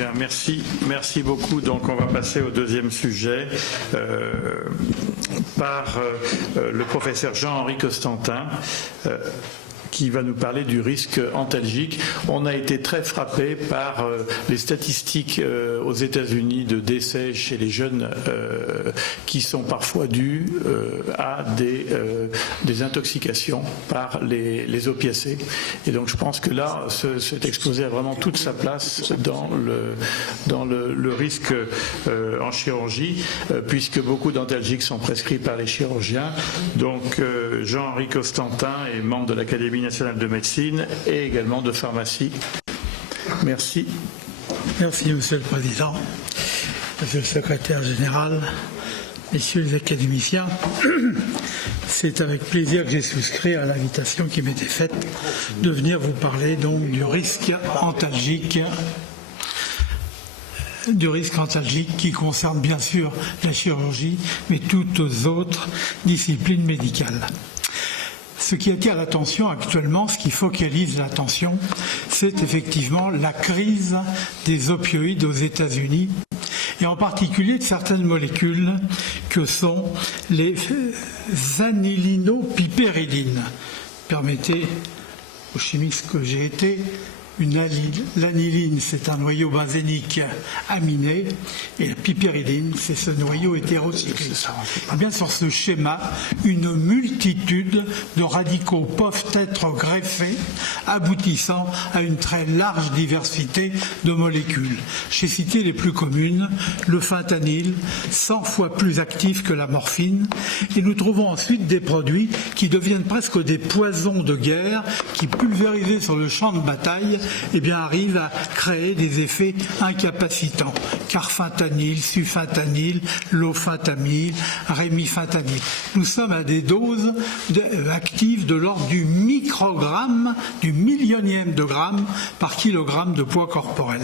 Bien, merci beaucoup. Donc on va passer au deuxième sujet par le professeur Jean-Henri Costantin. Qui va nous parler du risque antalgique. On a été très frappé par les statistiques aux États-Unis de décès chez les jeunes qui sont parfois dus à des intoxications par les opiacés. Et donc je pense que là, cet exposé a vraiment toute sa place dans le risque en chirurgie, puisque beaucoup d'antalgiques sont prescrits par les chirurgiens. Donc Jean-Henri Costantin est membre de l'Académie nationale de médecine et également de pharmacie. Merci. Merci, Monsieur le Président, Monsieur le Secrétaire général, Messieurs les académiciens. C'est avec plaisir que j'ai souscrit à l'invitation qui m'était faite de venir vous parler donc du risque antalgique qui concerne bien sûr la chirurgie, mais toutes autres disciplines médicales. Ce qui attire l'attention actuellement, ce qui focalise l'attention, c'est effectivement la crise des opioïdes aux États-Unis, et en particulier de certaines molécules que sont les anilinopipéridines. Permettez aux chimistes que j'ai été, l'aniline, c'est un noyau benzénique aminé, et la pipéridine, c'est ce noyau hétérocyclique. Et bien sur ce schéma, une multitude de radicaux peuvent être greffés, aboutissant à une très large diversité de molécules. J'ai cité les plus communes, le fentanyl, 100 fois plus actif que la morphine, et nous trouvons ensuite des produits qui deviennent presque des poisons de guerre, qui pulvérisés sur le champ de bataille, arrivent à créer des effets incapacitants. Carfentanil, sufentanil, lofentamil, rémifentanil. Nous sommes à des doses actives de l'ordre du microgramme, du millionième de gramme par kilogramme de poids corporel.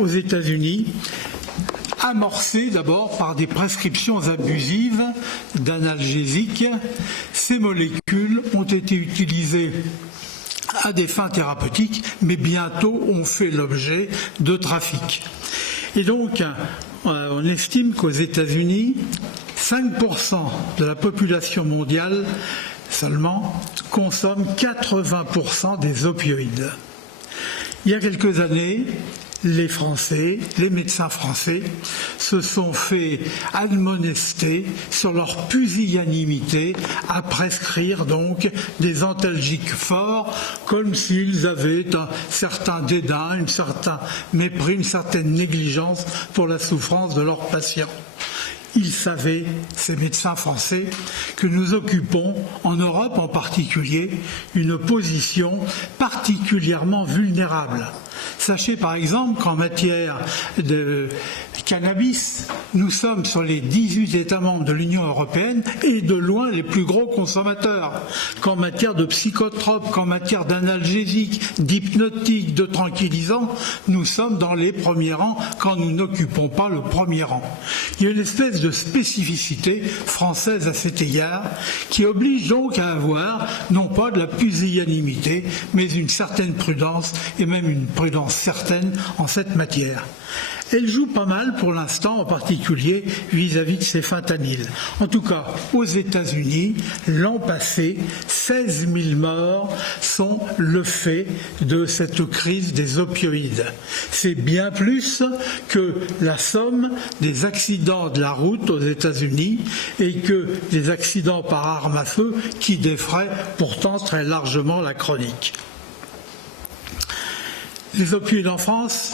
Aux États-Unis, amorcées d'abord par des prescriptions abusives d'analgésiques, ces molécules ont été utilisées à des fins thérapeutiques, mais bientôt ont fait l'objet de trafic. Et donc, on estime qu'aux États-Unis, 5% de la population mondiale seulement consomme 80% des opioïdes. Il y a quelques années, les Français, les médecins français, se sont fait admonester sur leur pusillanimité à prescrire donc des antalgiques forts, comme s'ils avaient un certain dédain, un certain mépris, une certaine négligence pour la souffrance de leurs patients. Ils savaient, ces médecins français, que nous occupons, en Europe en particulier, une position particulièrement vulnérable. Sachez par exemple qu'en matière de cannabis, nous sommes sur les 18 États membres de l'Union européenne et de loin les plus gros consommateurs. Qu'en matière de psychotropes, qu'en matière d'analgésiques, d'hypnotiques, de tranquillisants, nous sommes dans les premiers rangs quand nous n'occupons pas le premier rang. Il y a une espèce de spécificité française à cet égard qui oblige donc à avoir non pas de la pusillanimité, mais une certaine prudence et même une prudence certaine en cette matière. Elle joue pas mal pour l'instant, en particulier vis-à-vis de ces fentanyls. En tout cas, aux États-Unis, l'an passé, 16 000 morts sont le fait de cette crise des opioïdes. C'est bien plus que la somme des accidents de la route aux États-Unis et que des accidents par arme à feu qui défraient pourtant très largement la chronique. Les opioïdes en France,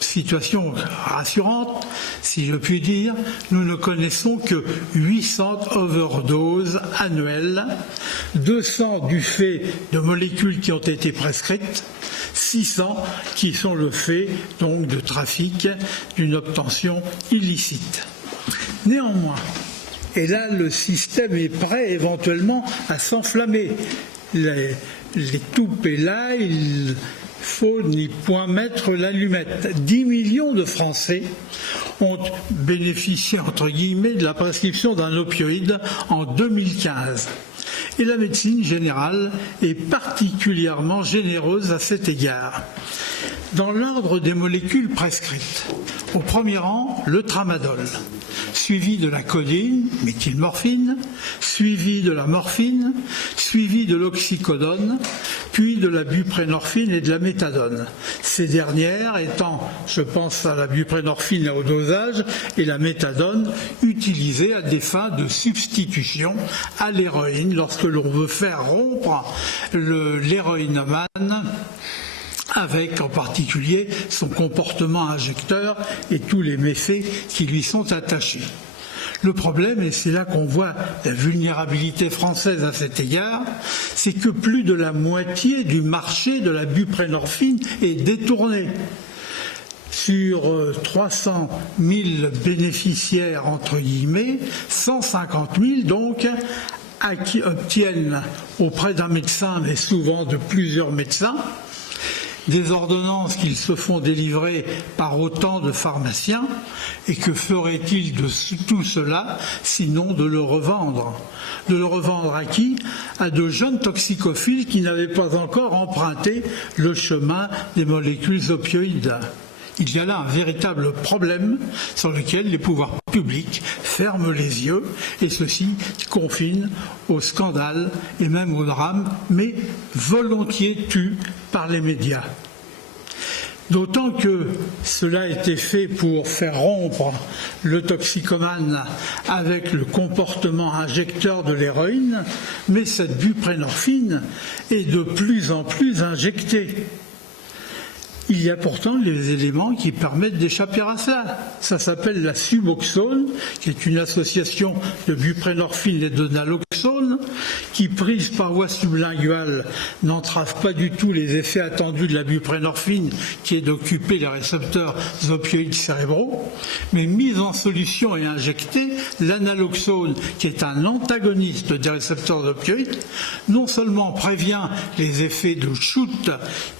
situation rassurante, si je puis dire, nous ne connaissons que 800 overdoses annuelles, 200 du fait de molécules qui ont été prescrites, 600 qui sont le fait donc de trafic, d'une obtention illicite. Néanmoins, et là le système est prêt éventuellement à s'enflammer. Les toupes et là, il faut n'y point mettre l'allumette. 10 millions de Français ont bénéficié, entre guillemets, de la prescription d'un opioïde en 2015. Et la médecine générale est particulièrement généreuse à cet égard. Dans l'ordre des molécules prescrites, au premier rang, le tramadol, suivi de la codéine, méthylmorphine, suivi de la morphine, suivi de l'oxycodone, puis de la buprénorphine et de la méthadone. Ces dernières étant, je pense à la buprénorphine à haut dosage et la méthadone, utilisées à des fins de substitution à l'héroïne lorsque l'on veut faire rompre l'héroïnomane avec en particulier son comportement injecteur et tous les méfaits qui lui sont attachés. Le problème, et c'est là qu'on voit la vulnérabilité française à cet égard, c'est que plus de la moitié du marché de la buprénorphine est détourné. Sur 300 000 bénéficiaires, entre guillemets, 150 000 donc, qui obtiennent auprès d'un médecin, mais souvent de plusieurs médecins, des ordonnances qu'ils se font délivrer par autant de pharmaciens, et que ferait-il de tout cela sinon de le revendre? De le revendre à qui? À de jeunes toxicophiles qui n'avaient pas encore emprunté le chemin des molécules opioïdes. Il y a là un véritable problème sur lequel les pouvoirs publics ferment les yeux, et ceci confine au scandale et même au drame, mais volontiers tu par les médias. D'autant que cela a été fait pour faire rompre le toxicomane avec le comportement injecteur de l'héroïne, mais cette buprénorphine est de plus en plus injectée. Il y a pourtant les éléments qui permettent d'échapper à cela. Ça s'appelle la suboxone, qui est une association de buprénorphine et de naloxone, qui, prise par voie sublinguale, n'entrave pas du tout les effets attendus de la buprénorphine, qui est d'occuper les récepteurs opioïdes cérébraux, mais mise en solution et injectée, l'analoxone, qui est un antagoniste des récepteurs opioïdes, non seulement prévient les effets de shoot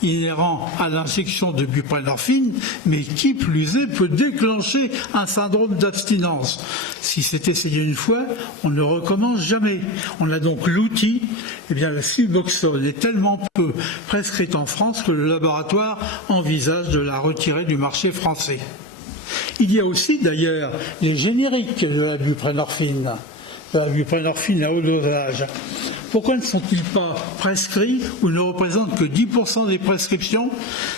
inhérents à l'injection de buprénorphine, mais qui plus est peut déclencher un syndrome d'abstinence. Si c'est essayé une fois, on ne recommence jamais. On a donc l'outil. Eh bien, la suboxone est tellement peu prescrite en France que le laboratoire envisage de la retirer du marché français. Il y a aussi d'ailleurs les génériques de la buprénorphine à haut dosage. Pourquoi ne sont-ils pas prescrits ou ne représentent que 10% des prescriptions?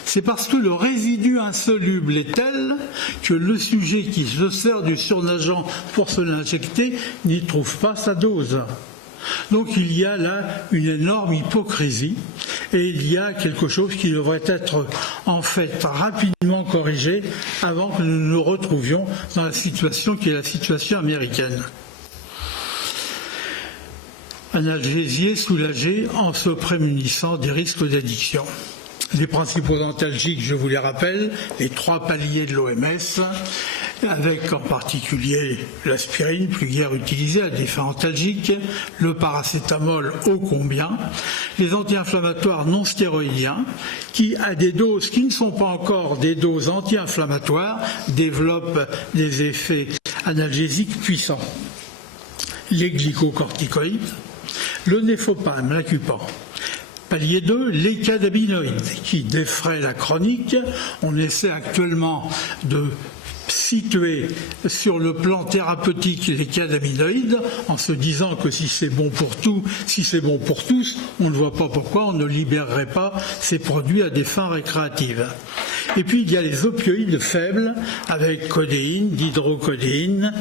C'est parce que le résidu insoluble est tel que le sujet qui se sert du surnageant pour se l'injecter n'y trouve pas sa dose. Donc il y a là une énorme hypocrisie et il y a quelque chose qui devrait être en fait rapidement corrigé avant que nous nous retrouvions dans la situation qui est la situation américaine. Analgésier, soulager en se prémunissant des risques d'addiction. Les principaux antalgiques, je vous les rappelle, les 3 paliers de l'OMS, avec en particulier l'aspirine, plus guère utilisée à des fins antalgiques, le paracétamol ô combien, les anti-inflammatoires non stéroïdiens, qui, à des doses qui ne sont pas encore des doses anti-inflammatoires, développent des effets analgésiques puissants. Les glycocorticoïdes, le néphopam, l'Acupan. Palier 2, les cannabinoïdes qui défraient la chronique. On essaie actuellement de situer sur le plan thérapeutique les cannabinoïdes en se disant que si c'est bon pour tous, on ne voit pas pourquoi on ne libérerait pas ces produits à des fins récréatives. Et puis il y a les opioïdes faibles avec codéine, dihydrocodéine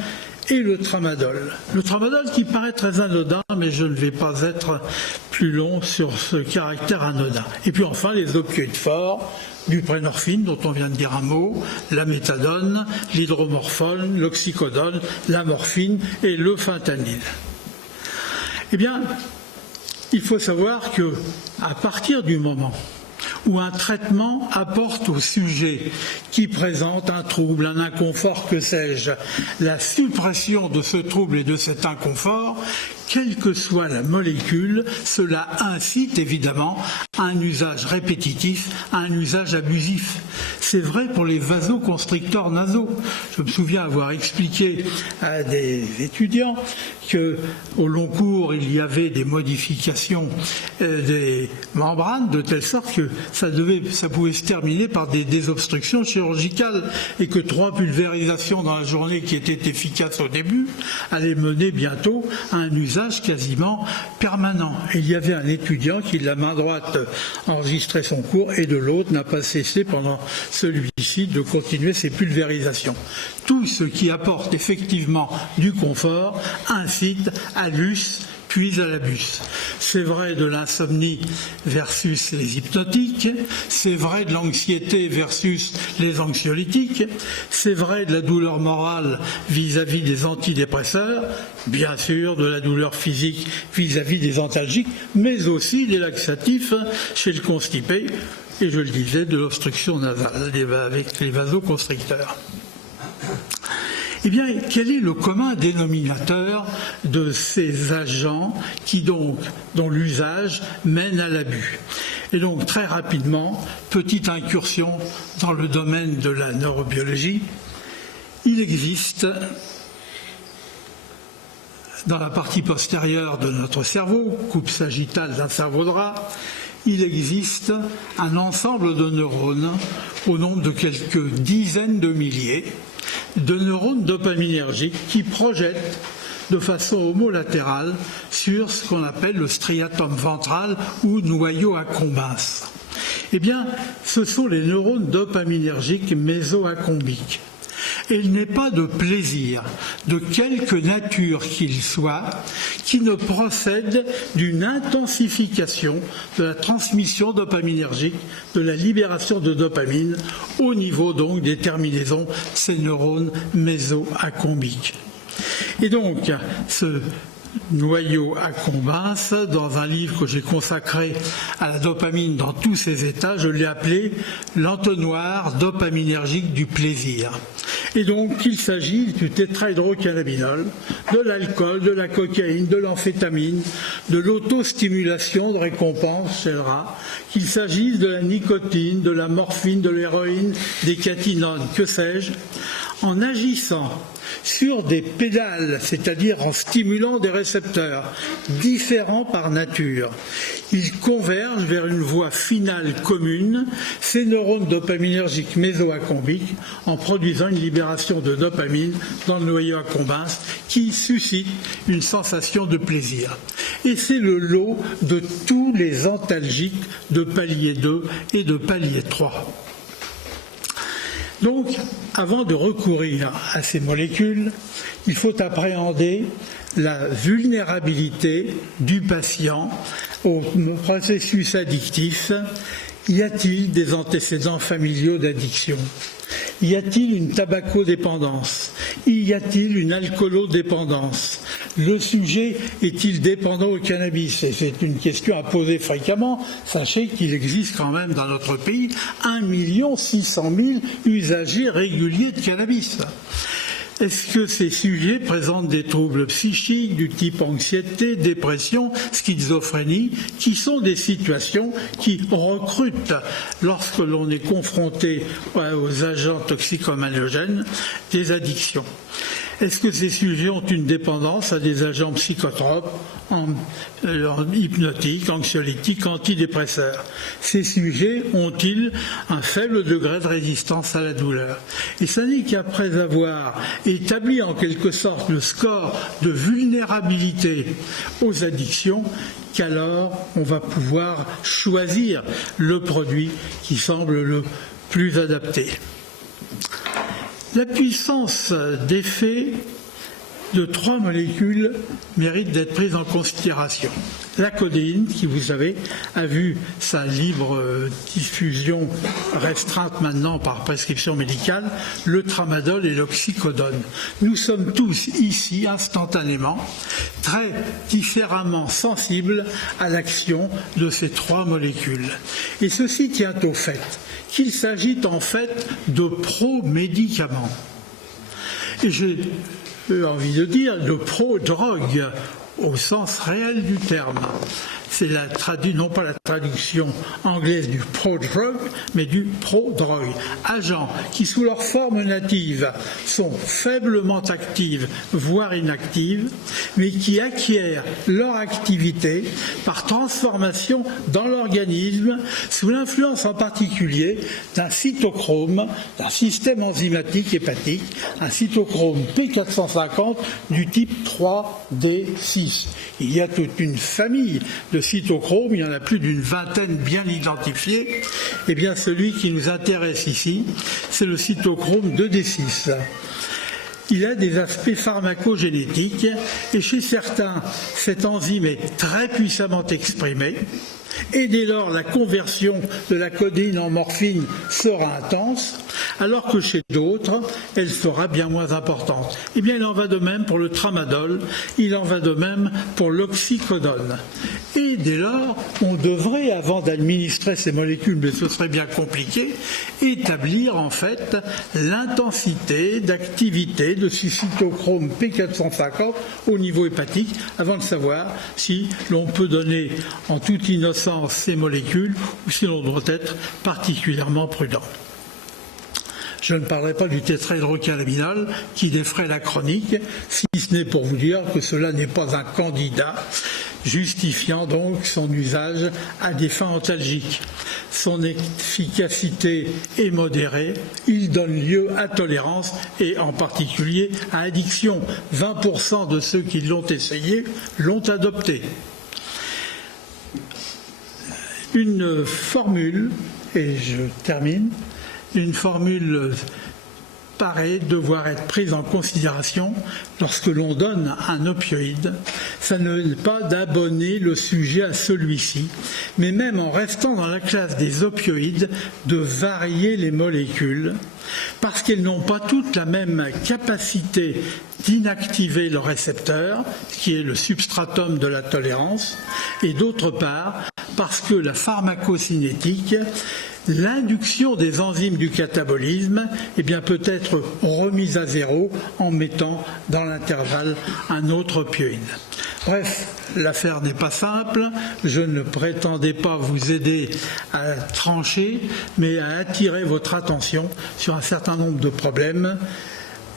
et le tramadol. Le tramadol qui paraît très anodin, mais je ne vais pas être plus long sur ce caractère anodin. Et puis enfin les opioïdes forts, buprénorphine dont on vient de dire un mot, la méthadone, l'hydromorphone, l'oxycodone, la morphine et le fentanyl. Eh bien, il faut savoir que à partir du moment où un traitement apporte au sujet qui présente un trouble, un inconfort, que sais-je, la suppression de ce trouble et de cet inconfort, quelle que soit la molécule, cela incite évidemment à un usage répétitif, à un usage abusif. C'est vrai pour les vasoconstricteurs nasaux. Je me souviens avoir expliqué à des étudiants qu'au long cours, il y avait des modifications des membranes de telle sorte que ça pouvait se terminer par des désobstructions chirurgicales et que 3 pulvérisations dans la journée qui étaient efficaces au début allaient mener bientôt à un usage quasiment permanent. Et il y avait un étudiant qui, de la main droite, enregistrait son cours et de l'autre n'a pas cessé pendant celui-ci de continuer ses pulvérisations. Tout ce qui apporte effectivement du confort incite à l'us puis à l'abus. C'est vrai de l'insomnie versus les hypnotiques, c'est vrai de l'anxiété versus les anxiolytiques, c'est vrai de la douleur morale vis-à-vis des antidépresseurs, bien sûr de la douleur physique vis-à-vis des antalgiques, mais aussi des laxatifs chez le constipé, et je le disais, de l'obstruction nasale avec les vasoconstricteurs. Eh bien, quel est le commun dénominateur de ces agents dont l'usage mène à l'abus? Et donc, très rapidement, petite incursion dans le domaine de la neurobiologie. Il existe, dans la partie postérieure de notre cerveau, coupe sagittale d'un cerveau de rat, il existe un ensemble de neurones au nombre de quelques dizaines de milliers de neurones dopaminergiques qui projettent de façon homolatérale sur ce qu'on appelle le striatum ventral ou noyau accumbens. Eh bien, ce sont les neurones dopaminergiques mésoacombiques. Et il n'est pas de plaisir, de quelque nature qu'il soit, qui ne procède d'une intensification de la transmission dopaminergique, de la libération de dopamine, au niveau donc des terminaisons de ces neurones mésoacombiques. Et donc, ce noyau accumbens, dans un livre que j'ai consacré à la dopamine dans tous ses états, je l'ai appelé l'entonnoir dopaminergique du plaisir. Et donc, il s'agit du tétrahydrocannabinol, de l'alcool, de la cocaïne, de l'amphétamine, de l'autostimulation de récompense chez le rat, qu'il s'agisse de la nicotine, de la morphine, de l'héroïne, des catinones, que sais-je, en agissant sur des pédales, c'est-à-dire en stimulant des récepteurs différents par nature. Ils convergent vers une voie finale commune, ces neurones dopaminergiques mésoacombiques, en produisant une libération de dopamine dans le noyau accumbens qui suscite une sensation de plaisir. Et c'est le lot de tous les antalgiques de palier 2 et de palier 3. Donc, avant de recourir à ces molécules, il faut appréhender la vulnérabilité du patient au processus addictif. Y a-t-il des antécédents familiaux d'addiction ? Y a-t-il une tabacodépendance ? Y a-t-il une alcoolodépendance ? Le sujet est-il dépendant au cannabis ? Et c'est une question à poser fréquemment. Sachez qu'il existe quand même dans notre pays 1 600 000 usagers réguliers de cannabis. Est-ce que ces sujets présentent des troubles psychiques du type anxiété, dépression, schizophrénie, qui sont des situations qui recrutent, lorsque l'on est confronté aux agents toxicomanogènes, des addictions? Est-ce que ces sujets ont une dépendance à des agents psychotropes, hypnotiques, anxiolytiques, antidépresseurs? Ces sujets ont-ils un faible degré de résistance à la douleur? Et ce n'est qu'après avoir établi en quelque sorte le score de vulnérabilité aux addictions qu'alors on va pouvoir choisir le produit qui semble le plus adapté. La puissance d'effet de 3 molécules mérite d'être prise en considération. La codéine, qui vous savez, a vu sa libre diffusion restreinte maintenant par prescription médicale, le tramadol et l'oxycodone. Nous sommes tous ici, instantanément, très différemment sensibles à l'action de ces 3 molécules. Et ceci tient au fait qu'il s'agit en fait de pro-médicaments. Et j'ai envie de dire de pro-drogue au sens réel du terme. C'est non pas la traduction anglaise du pro-drug, mais du pro-drogue. Agents qui, sous leur forme native, sont faiblement actives, voire inactives, mais qui acquièrent leur activité par transformation dans l'organisme, sous l'influence en particulier d'un cytochrome, d'un système enzymatique hépatique, un cytochrome P450 du type 3D6. Il y a toute une famille de cytochromes, il y en a plus d'une vingtaine bien identifiés. Eh bien, celui qui nous intéresse ici, c'est le cytochrome 2D6. Il a des aspects pharmacogénétiques et chez certains, cette enzyme est très puissamment exprimée. Et dès lors, la conversion de la codéine en morphine sera intense, alors que chez d'autres, elle sera bien moins importante. Eh bien, il en va de même pour le tramadol, il en va de même pour l'oxycodone. Et dès lors, on devrait, avant d'administrer ces molécules, mais ce serait bien compliqué, établir en fait l'intensité d'activité de ce cytochrome P450 au niveau hépatique, avant de savoir si l'on peut donner en toute innocence ces molécules ou si l'on doit être particulièrement prudent. Je ne parlerai pas du tétrahydrocannabinol qui défraie la chronique, si ce n'est pour vous dire que cela n'est pas un candidat, justifiant donc son usage à des fins antalgiques. Son efficacité est modérée, il donne lieu à tolérance et en particulier à addiction. 20% de ceux qui l'ont essayé l'ont adopté. Une formule, et je termine, une formule paraît devoir être prise en considération lorsque l'on donne un opioïde. Ça n'est pas d'abonner le sujet à celui-ci, mais même en restant dans la classe des opioïdes, de varier les molécules, parce qu'elles n'ont pas toutes la même capacité d'inactiver le récepteur, qui est le substratum de la tolérance, et d'autre part, parce que la pharmacocinétique, l'induction des enzymes du catabolisme peut être remise à zéro en mettant dans l'intervalle un autre opioïde. Bref, l'affaire n'est pas simple, je ne prétendais pas vous aider à trancher, mais à attirer votre attention sur un certain nombre de problèmes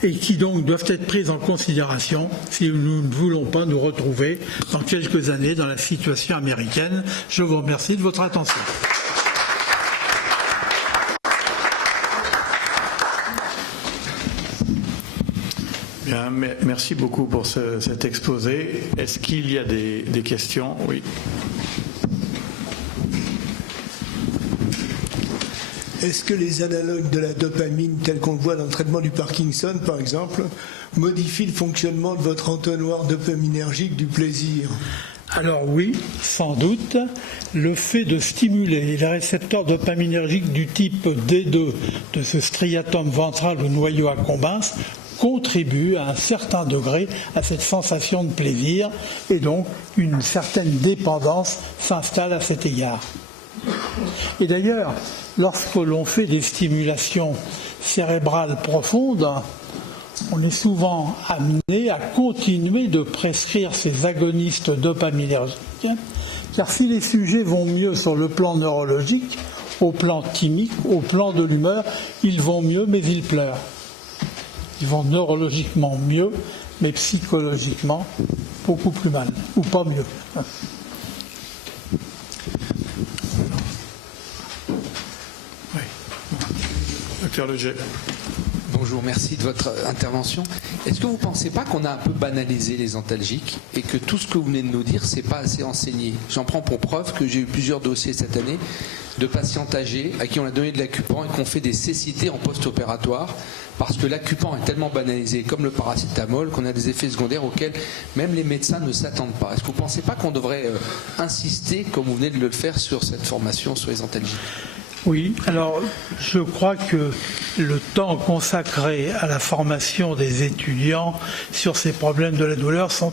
et qui donc doivent être prises en considération si nous ne voulons pas nous retrouver dans quelques années dans la situation américaine. Je vous remercie de votre attention. Bien, merci beaucoup pour cet exposé. Est-ce qu'il y a des questions? Oui. Est-ce que les analogues de la dopamine, tels qu'on le voit dans le traitement du Parkinson, par exemple, modifient le fonctionnement de votre entonnoir dopaminergique du plaisir? Alors oui, sans doute, le fait de stimuler les récepteurs dopaminergiques du type D2 de ce striatum ventral ou noyau accumbens contribue à un certain degré à cette sensation de plaisir et donc une certaine dépendance s'installe à cet égard. Et d'ailleurs, lorsque l'on fait des stimulations cérébrales profondes, on est souvent amené à continuer de prescrire ces agonistes dopaminergiques, car si les sujets vont mieux sur le plan neurologique, au plan thymique, au plan de l'humeur, ils vont mieux mais ils pleurent. Ils vont neurologiquement mieux, mais psychologiquement beaucoup plus mal, ou pas mieux. Oui. Docteur Leger. Bonjour, merci de votre intervention. Est-ce que vous ne pensez pas qu'on a un peu banalisé les antalgiques et que tout ce que vous venez de nous dire, c'est pas assez enseigné? J'en prends pour preuve que j'ai eu plusieurs dossiers cette année de patientes âgées à qui on a donné de l'accupant et qu'on fait des cécités en post-opératoire parce que l'accupant est tellement banalisé comme le paracétamol qu'on a des effets secondaires auxquels même les médecins ne s'attendent pas. Est-ce que vous ne pensez pas qu'on devrait insister, comme vous venez de le faire, sur cette formation sur les antalgiques? Oui, alors je crois que le temps consacré à la formation des étudiants sur ces problèmes de la douleur sont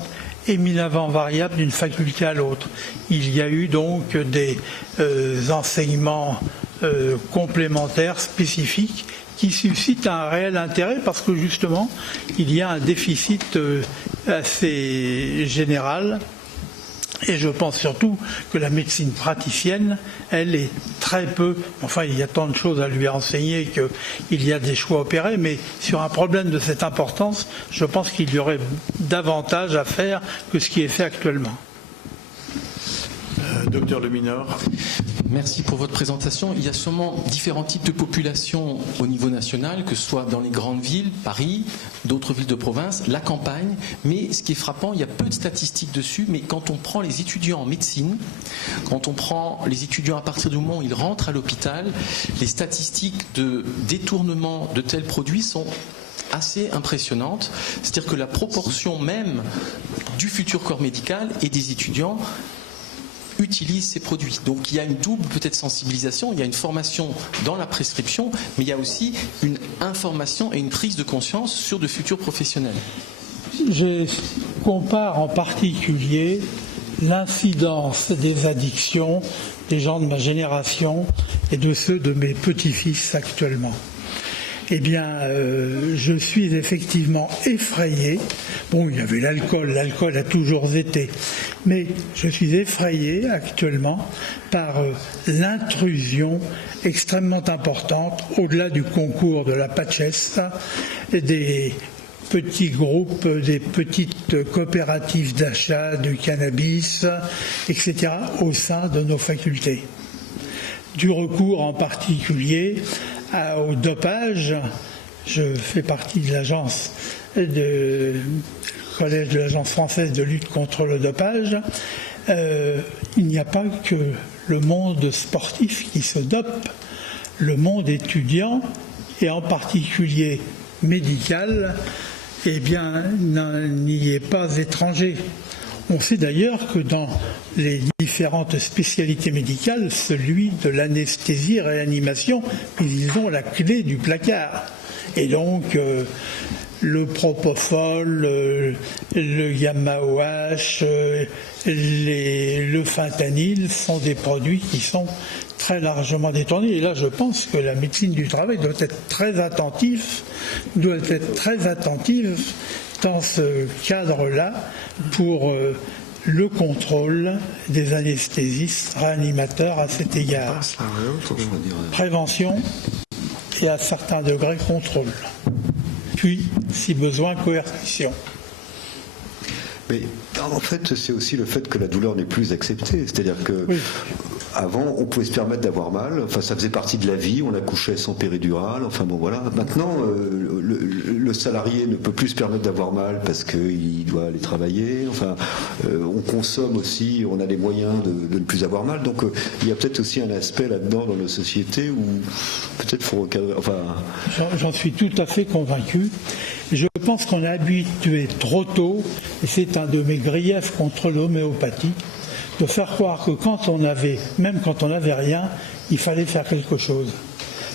éminemment variables d'une faculté à l'autre. Il y a eu donc des enseignements complémentaires spécifiques qui suscitent un réel intérêt parce que justement il y a un déficit assez générale. Et je pense surtout que la médecine praticienne, elle est très peu, enfin il y a tant de choses à lui enseigner qu'il y a des choix opérés, mais sur un problème de cette importance, je pense qu'il y aurait davantage à faire que ce qui est fait actuellement. Docteur Leminor. Merci pour votre présentation. Il y a sûrement différents types de populations au niveau national, que ce soit dans les grandes villes, Paris, d'autres villes de province, la campagne. Mais ce qui est frappant, il y a peu de statistiques dessus, mais quand on prend les étudiants en médecine, quand on prend les étudiants à partir du moment où ils rentrent à l'hôpital, les statistiques de détournement de tels produits sont assez impressionnante, c'est-à-dire que la proportion même du futur corps médical et des étudiants utilisent ces produits. Donc il y a une double peut-être sensibilisation, il y a une formation dans la prescription, mais il y a aussi une information et une prise de conscience sur de futurs professionnels. Je compare en particulier l'incidence des addictions des gens de ma génération et de ceux de mes petits-fils actuellement. Eh bien, je suis effectivement effrayé. Bon, il y avait l'alcool a toujours été. Mais je suis effrayé actuellement par l'intrusion extrêmement importante, au-delà du concours de la Paces, des petits groupes, des petites coopératives d'achat du cannabis, etc., au sein de nos facultés. Du recours en particulier au dopage. Je fais partie de l'agence collège de l'Agence française de lutte contre le dopage. Il n'y a pas que le monde sportif qui se dope, le monde étudiant et en particulier médical, eh bien, n'y est pas étranger. On sait d'ailleurs que dans les différentes spécialités médicales, celui de l'anesthésie-réanimation, ils ont la clé du placard. Et donc, le propofol, le gamma-OH, le fentanyl sont des produits qui sont très largement détournés. Et là, je pense que la médecine du travail doit être très attentive dans ce cadre-là pour le contrôle des anesthésistes réanimateurs à cet égard. Prévention et à certains degrés contrôle. Puis, si besoin, coercition. Mais en fait, c'est aussi le fait que la douleur n'est plus acceptée. C'est-à-dire que avant, on pouvait se permettre d'avoir mal. Enfin, ça faisait partie de la vie. On accouchait sans péridurale. Enfin bon, voilà. Maintenant, le salarié ne peut plus se permettre d'avoir mal parce qu'il doit aller travailler. Enfin, on consomme aussi. On a les moyens de ne plus avoir mal. Donc, il y a peut-être aussi un aspect là-dedans dans nos sociétés où peut-être faut recadrer. Enfin, j'en suis tout à fait convaincu. Je pense qu'on a habitué trop tôt, et c'est un de mes griefs contre l'homéopathie, de faire croire que même quand on n'avait rien, il fallait faire quelque chose.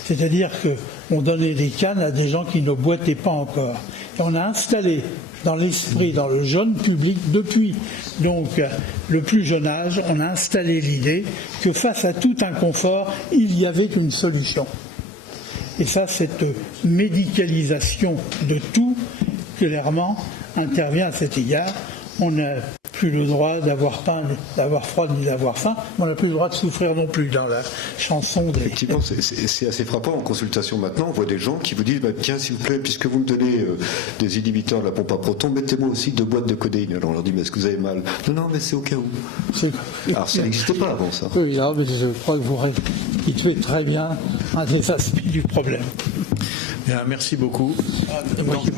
C'est-à-dire qu'on donnait des cannes à des gens qui ne boitaient pas encore. Et on a installé dans l'esprit, dans le jeune public, depuis donc le plus jeune âge, on a installé l'idée que face à tout inconfort, il y avait une solution. Et ça, cette médicalisation de tout, clairement, intervient à cet égard. On n'a plus le droit d'avoir froid ni d'avoir faim, mais on n'a plus le droit de souffrir non plus dans la chanson des... Effectivement, c'est assez frappant. En consultation maintenant, on voit des gens qui vous disent tiens, s'il vous plaît, puisque vous me donnez des inhibiteurs de la pompe à protons, mettez-moi aussi 2 boîtes de codéine. Alors on leur dit mais est-ce que vous avez mal? Non, mais c'est au cas où. Alors ça n'existait pas avant ça. Oui, non, mais je crois que vous récupérez très bien un des aspects du problème. Bien, merci beaucoup. Merci.